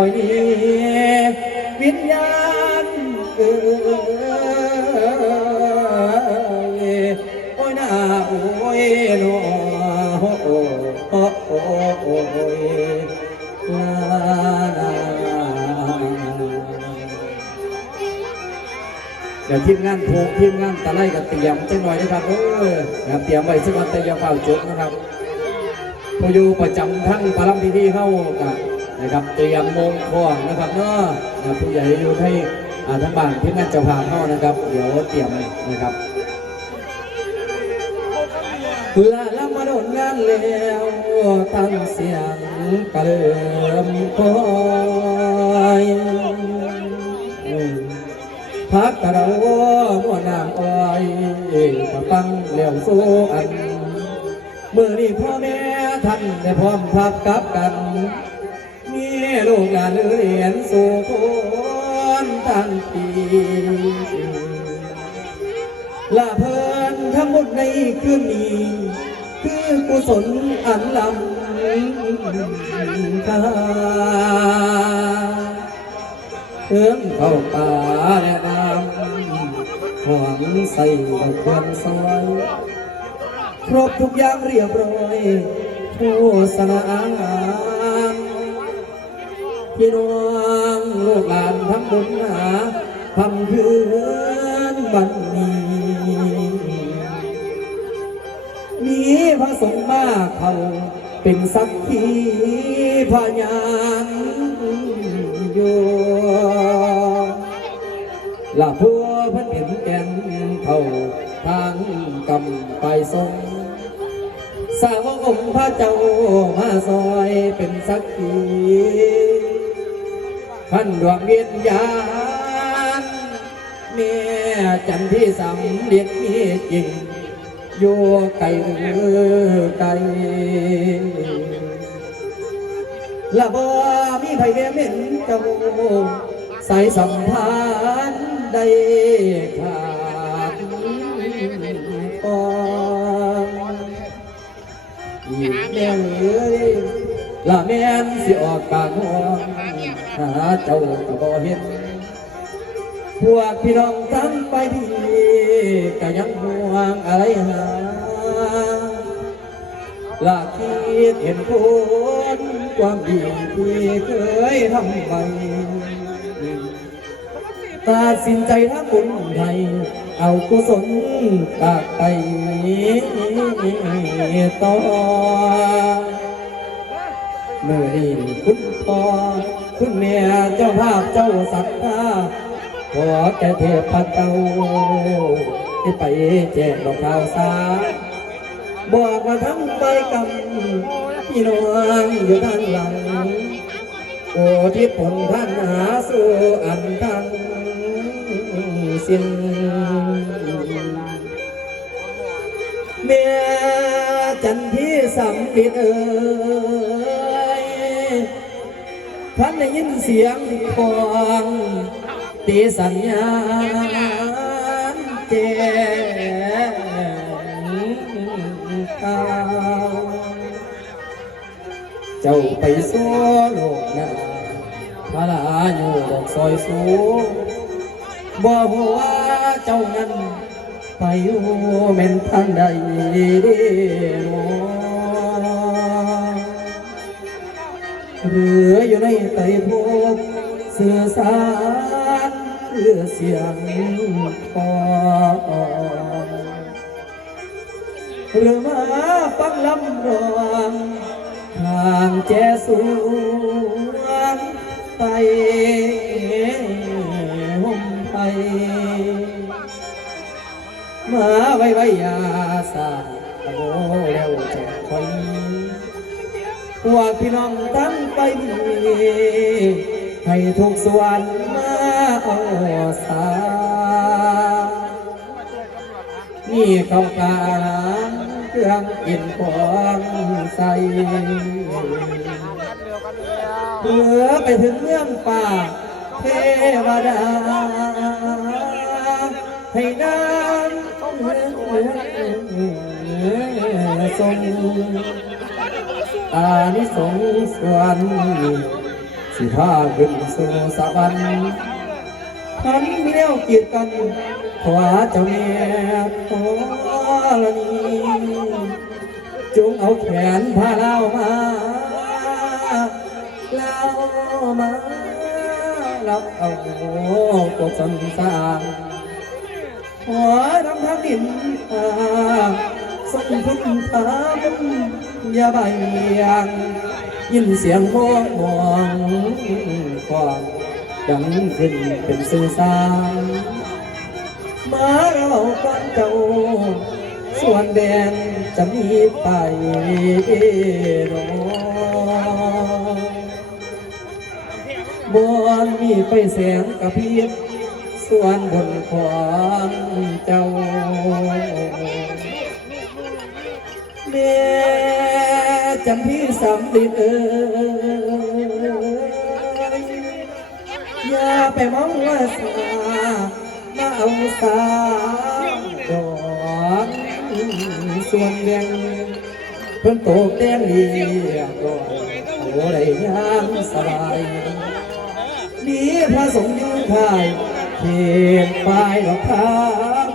อยนี้วิญญาณเอ่ยโอ้ยนาโอ้ยโนโอ้โอ้โอ้โอ้โอ้ลาลาเดี๋ยวทีมงานผูกทีมงานตะไลกับเตียมจังหน่อยนะครับเออนะเตียมไว้สักวันแต่อยาเฝ้าจุดนะครับผู้อยู่ประจำทั้งพลัมพิธีเข้ากับ นะครับเตรียมมงคลนะครับเนาะผู้ใหญ่อยู่ให้อาทั้งบ้านทีมงานเจ้าภาเข้านะครับ เดี๋ยวเตรียมนะครับลาลามาโดนงานแล้วตั้งเสียงกระเริ่มคอยพักกระเรามัวนางอ้อยกะปังเลี้ยวสู้อันเมื่อนี้พ่อแม่ท่านได้พร้อมพับกับกัน ลูกหลานเรียนสู่คนทั้งปีลาเพลินทั้งหมดในคืนนี้ คือกุศลอันลำค่าเอื้อมเข้าป่าแนะนำหวังใส่ดอกควรซอยครบทุกอย่างเรียบร้อยผู้สนา พี่น้องลูกหลานทำบุญหาทำคืนบันนี้มีพระสงฆ์มากเขาเป็นสักขีพยานอยู่ละพัวพันเห็นแก่นเขาทางกำไปทรงสาวองค์พระเจ้ามาซอยเป็นสักขี พันดวงวียนยานแม่จันที่สำเร็จมีจริงอยู่ไกลหรือไกลละบ่มีไผแวเม็นเจ้าสายสัมพันธ์ได้ขาดตอนอีกแม่เอ้ยละแม่นสิออกปากห้อง หาเจ้าก็บ่เห็นพวกพี่น้องทั้งไปดีก็ยังห่วงอะไรหาลาคิดเห็นผลความดีที่เคยทำไปตัดสินใจทำบุญไทย เอากุศลตากไปต่อเมื่อนี้คุณพ่อ คุณแม่เจ้าภาพเจ้าศรัทธาขอแก่เทพเจ้าที่ไปแจ้งดอกข่าวสารบอกว่าทั้งไปกำพี่น้องอยู่ด้านหลังโอ้ที่ผลท่านหาสู่อันทั้งสิ้นแม่จันที่สำลิดเอ่ย พันได้ยินเสียงของตีสัญญาณแจ้งข่าวเจ้าไปสู่โลกน้าพระลาอยู่ดอกซอยสูงบ่หัวาเจ้านั้นไปอยู่เม่นทางใดห นอเรืออยู่ในไตพบเสือสารเพื่อเสียงคอเรือมาฟังลำรองทางแจสวนไตห่มไทยมาไว้ไว้ยาสาโอ้แล้วจะคอย พวกพี่น้องตั้งไปดีให้ทุกส่วนมาเอาสานี่เขาการเครื่องกินของใสเพื่อไปถึงเมืองป่าเทวดา ให้นานทรง อานิสงส์ส่วนสิพาขึ้นสู่สวรรค์พันมีแนวเกียรติกันขวาเจ้าแม่ธรณีจงเอาแขนพาเรามาเรามารับเอาปกสันสางหัวดำทางดินทา งส่งพุ่นทามอย่าใบเมียง ยินเสียงห้องมองความดังขึ้นเป็นสื่อสารมาเราก่อนเจ้าส่วนแดนจะมีไปรอบนมีไฟแสงกระพริบส่วนบนของเจ้า แม่จันพี่สำลิดเออย่าไปมองว่าสามาเอาสาดอกส่วนแดงเพิ่นโตแดงเรียบร้อยโอ้ได้ยามสบายมีพระสงฆ์ยู่ค่ายเขียนป้ายดอกคำมา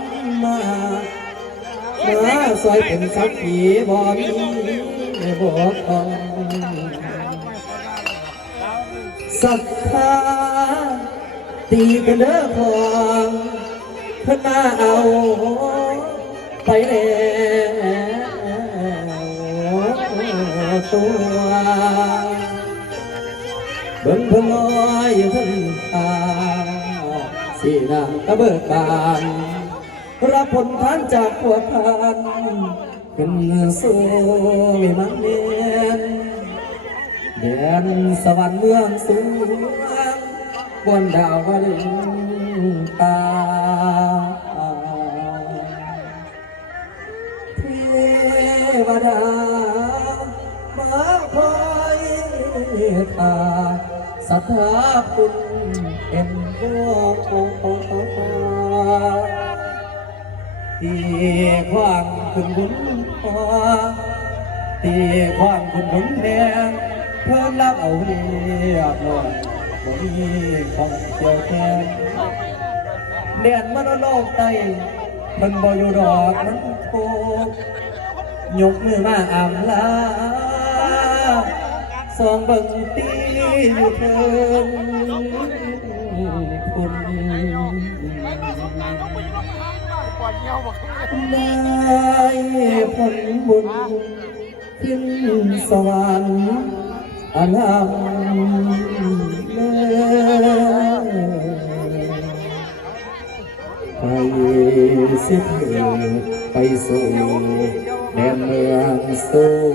มาซอยเป็นสักขีบ่มีบอกตองศรัทธาตีกันเด้อของเพิ่นมาเอาไปแล้วตัวเบิ่งเพนลอยอยู่ทั้งตาสีหน้ากระเบิดบาน รับผลทานจากพวกท่านเป็นสู่วิมานเมียนแดนสวรรค์เมืองสูงบนดาวดึงตาเทวดามาคอยทาสัทธาคุณเป็นพวก ตีความคุณบุญพอตีความคุณบุญแดงเพิ่มรับเอาเรียบร้อยบ่มีของเกี่ยวแทนเดียนมันโลกไตมันบ่อยู่ดอกมันทุกยกมือมาอ่ำลาสองเบิ่งตีอยู่เพิ่นคุณ ได้ผลบุญขึ้นสวรรค์อลามเลไปสิเธอไปสู่แดนเมืองสูง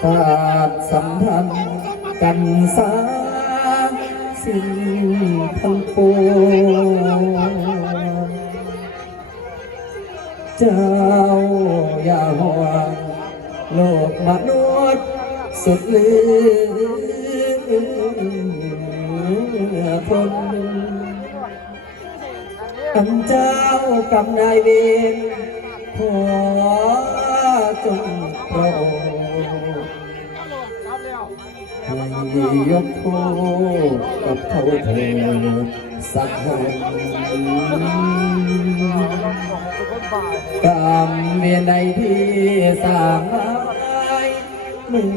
ขาดสัมพันธ์กันสา สิ่งทั้งปวงเจ้าอย่าห่วงโลกมนุษย์สุดลือทนกำเจ้ากำนายเวรขอจงโปรด ให้ยกโทษกับเขาเธอสักวันกรรมเวียนใดที่สร้างไว้เมื่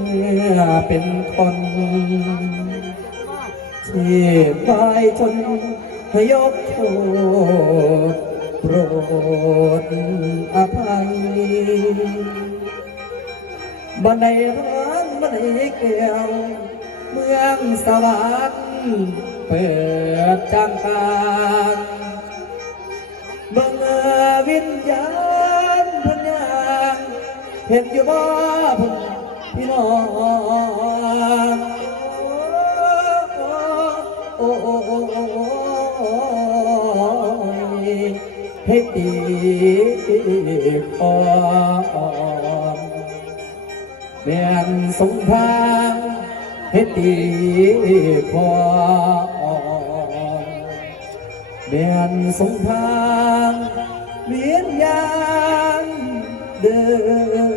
อเป็นคนที่ไปจนยกโทษโปรดอภัยบันไดร้านบันไดแก้วเมืองสวรรค์เปิดจางกางเบิ่งวิญญาณพญางเห็นอยู่บ่เพุ่นพี่น้องโอ้โอ้โอ้โอ้โอ้ให้ตีคอ แม่นสงทางเฮ็ดดีพอแม่นสงทางเวียนยางเดิน